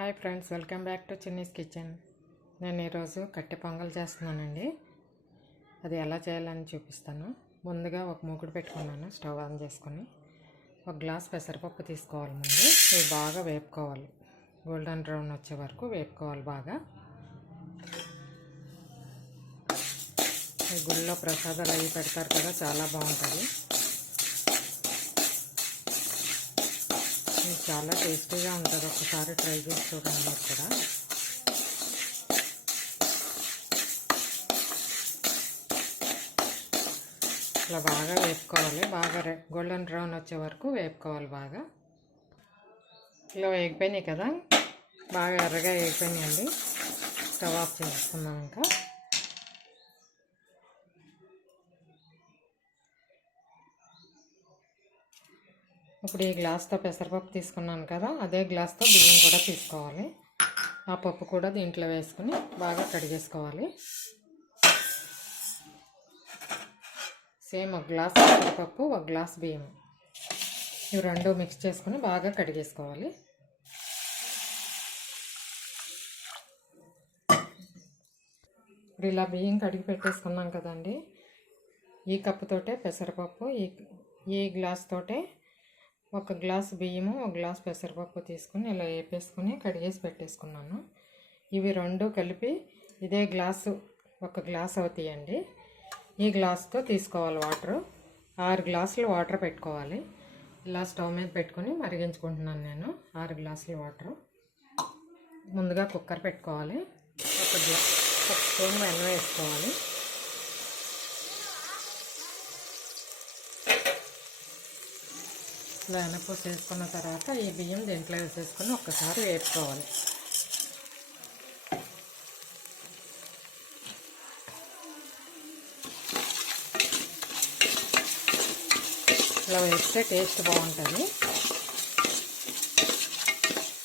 Hi friends, welcome back to Chinni's kitchen. నేను ఈరోజు కట్టె పొంగల్ చేస్తున్నానండి. అది ఎలా చేయాలని చూపిస్తాను. ముందుగా ఒక మూకుడు పెట్టుకున్నాను, స్టవ్ ఆన్ చేసుకొని ఒక గ్లాస్ పెసరపప్పు తీసుకోవాలి. ముందు ఇవి బాగా వేపుకోవాలి, గోల్డెన్ బ్రౌన్ వచ్చే వరకు వేపుకోవాలి బాగా. ఈ గుళ్ళో ప్రసాదాలు అవి పెడతారు కదా, చాలా బాగుంటుంది. ఇది చాలా టేస్టీగా ఉంటుంది, ఒకసారి ట్రై చేసి చూడండి మీరు కూడా. ఇట్లా బాగా వేపుకోవాలి, బాగా గోల్డెన్ బ్రౌన్ వచ్చే వరకు వేపుకోవాలి బాగా. ఇలా వేగిపోయినాయి కదా, బాగా ఎర్రగా వేగిపోయినాయండి. స్టవ్ ఆఫ్ చేసుకుందాం. ఇంకా ఇప్పుడు ఈ గ్లాస్తో పెసరపప్పు తీసుకున్నాను కదా, అదే గ్లాస్తో బియ్యం కూడా తీసుకోవాలి. ఆ పప్పు కూడా దీంట్లో వేసుకుని బాగా కడిగేసుకోవాలి. సేమ్ ఒక గ్లాస్ పెసరపప్పు, ఒక గ్లాస్ బియ్యం, ఇవి రెండు మిక్స్ చేసుకుని బాగా కడిగేసుకోవాలి. ఇప్పుడు ఇలా బియ్యం కడిగి పెట్టేసుకున్నాం కదండి. ఈ కప్పుతోటే పెసరపప్పు, ఈ గ్లాస్ తోటే ఒక గ్లాస్ బియ్యము, ఒక గ్లాస్ పెసరపప్పు తీసుకుని ఇలా వేపేసుకుని కడిగేసి పెట్టేసుకున్నాను. ఇవి రెండు కలిపి ఇదే గ్లాసు, ఒక గ్లాస్ అవుతాయండి. ఈ గ్లాస్తో తీసుకోవాలి వాటరు. 6 గ్లాసులు వాటర్ పెట్టుకోవాలి. ఇలా స్టవ్ మీద పెట్టుకొని మరిగించుకుంటున్నాను నేను 6 గ్లాసుల వాటరు. ముందుగా కుక్కర్ ఒక స్పూన్ వెన్న వేసుకోవాలి. ఇలా వెనపూసి వేసుకున్న తర్వాత ఈ బియ్యం దీంట్లో వేసేసుకొని ఒక్కసారి వేపుకోవాలి. ఇలా వేస్తే టేస్ట్ బాగుంటుంది.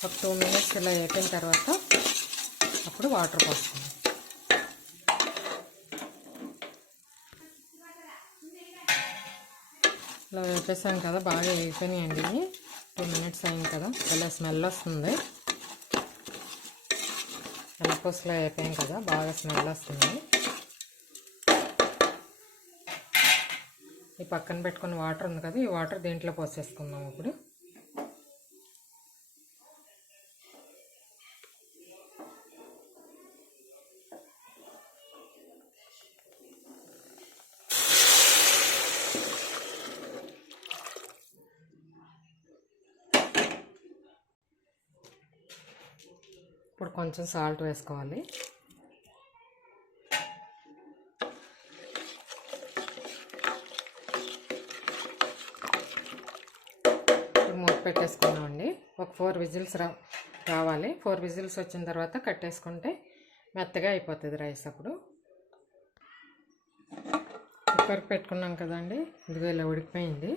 ఒక 2 మినిట్స్ ఇలా వేపిన తర్వాత అప్పుడు వాటర్ పోసుకుందాం. ఇలా వేపేసాను కదా, బాగా వేగిపోయినాయండి. 2 మినిట్స్ అయింది కదా, ఇలా స్మెల్ వస్తుంది. ఎలపూసలో వేపాం కదా, బాగా స్మెల్ వస్తుంది. ఈ పక్కన పెట్టుకున్న వాటర్ ఉంది కదా, ఈ వాటర్ దీంట్లో పోసేసుకుందాం. ఇప్పుడు కొంచెం సాల్ట్ వేసుకోవాలి. ఇప్పుడు మూత పెట్టేసుకున్నామండి. ఒక 4 విజిల్స్ రావాలి. 4 విజిల్స్ వచ్చిన తర్వాత కట్టేసుకుంటే మెత్తగా అయిపోతుంది రైస్. అప్పుడు కుక్కర్ పెట్టుకున్నాం కదండి, ఇదిగో ఇలా ఉడికిపోయింది,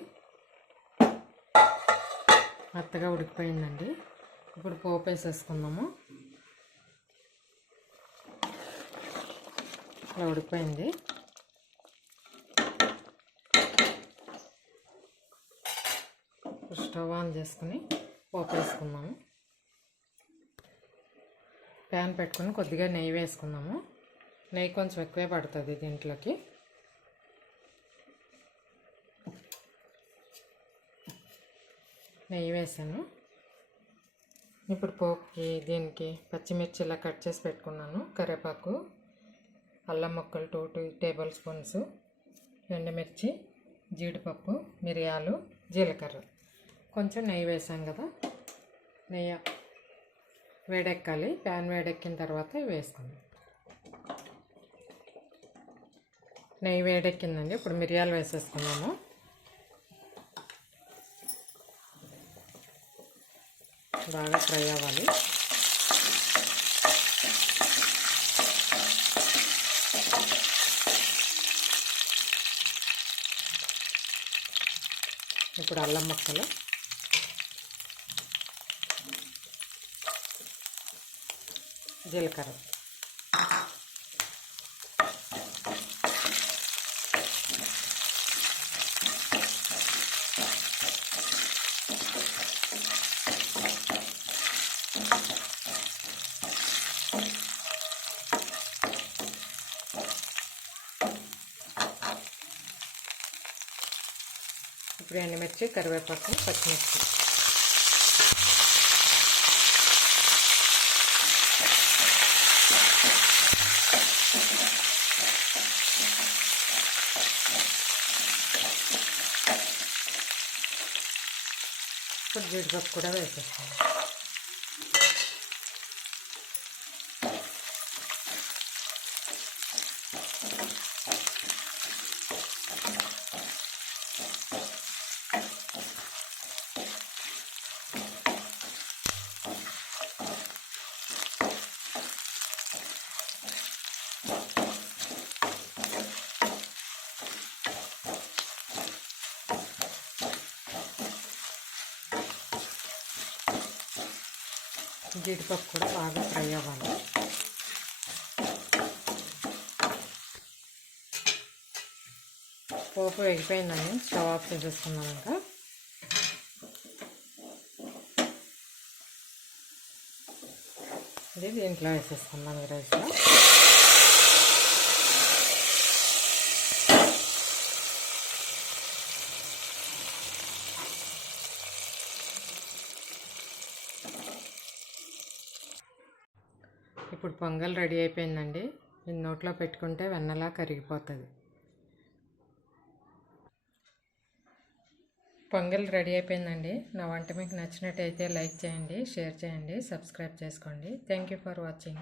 మెత్తగా ఉడికిపోయిందండి. ఇప్పుడు పోపు వేసేసుకుందాము. ఇలా ఉడికిపోయింది. స్టవ్ ఆన్ చేసుకుని పోపు వేసుకుందాము. ప్యాన్ పెట్టుకుని కొద్దిగా నెయ్యి వేసుకుందాము. నెయ్యి కొంచెం ఎక్కువే పడుతుంది దీంట్లోకి. నెయ్యి వేసాను. ఇప్పుడు పోపుకి దీనికి పచ్చిమిర్చి ఇలా కట్ చేసి పెట్టుకున్నాను, కరివేపాకు, అల్లం ముక్కలు 2 టేబుల్ స్పూన్స్, ఎండుమిర్చి, జీడిపప్పు, మిరియాలు, జీలకర్ర, కొంచెం నెయ్యి వేసాం కదా. నెయ్యి వేడెక్కాలి. ప్యాన్ వేడెక్కిన తర్వాత వేసుకుందాం. నెయ్యి వేడెక్కిందండి. ఇప్పుడు మిరియాలు వేసేసుకున్నాము. బాగా ఫ్రై అవ్వాలి. ఇప్పుడు అల్లం ముక్కలు, జీలకర్ర, ఇప్పుడు ఎండుమిర్చి, కరివేపాకు, పచ్చిమిర్చి. ఇప్పుడు జీడిపప్పు కూడా వేసేస్తాను. జీడిపప్పు కూడా బాగా ఫ్రై అవ్వాలి. పోపు వేగిపోయిందని స్టవ్ ఆఫ్ చేసేసుకున్నాం. ఇంకా ఇది దీంట్లో వేసేసుకున్నాం ఈ రైస్లో. ఇప్పుడు పొంగల్ రెడీ అయిపోయిందండి. ఇది నోట్లో పెట్టుకుంటే వెన్నలా కరిగిపోతుంది. పొంగల్ రెడీ అయిపోయిందండి. నా వంట మీకు నచ్చినట్టయితే లైక్ చేయండి, షేర్ చేయండి, సబ్స్క్రైబ్ చేసుకోండి. Thank you for watching.